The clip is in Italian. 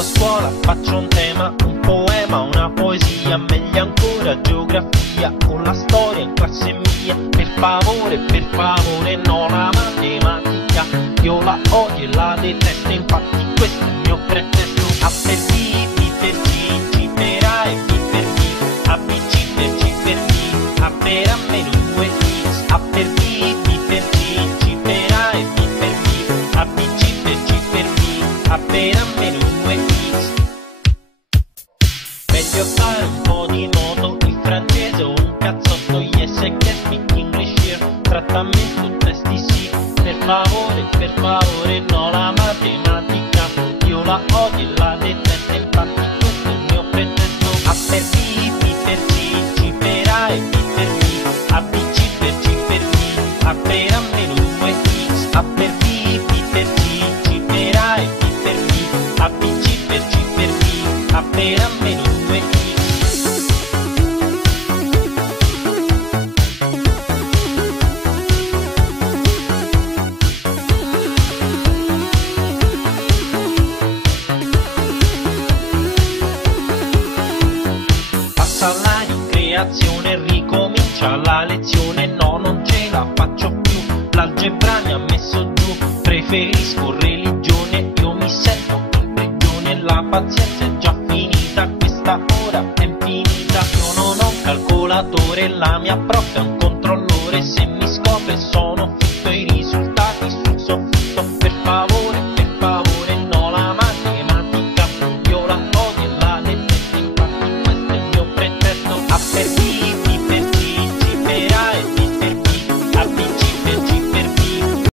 a scuola faccio un tema, un poema, una poesia, meglio ancora geografia o la storia in classe mia. Per favore, no la matematica, io la odio e la detesto, infatti questo è il mio pretesto. A per B, B per G, G per A e B per B, A B C per G per B, A per A meno 2X, A per B, B per G, G per A e B per B, A B C per G per B, A per A meno 2X. Meglio fare un po' di moto, il francese o un cazzotto, yes I can speak English here, trattamento testi sì. Per favore, no la matematica, io la odio e la detesto, infatti questo è il mio pretesto. A per B, B per C, G per A e B per B, A B C per G per B, A per A meno 2X, A per B, B per C, G per A e B per B, A B C per G per B, A per A meno 2X. La ricreazione, ricomincia la lezione, no non ce la faccio più, l'algebra mi ha messo giù, preferisco religione, io mi sento in prigione, la pazienza è già finita, questa ora è infinita, io non ho un calcolatore, la mia prof è un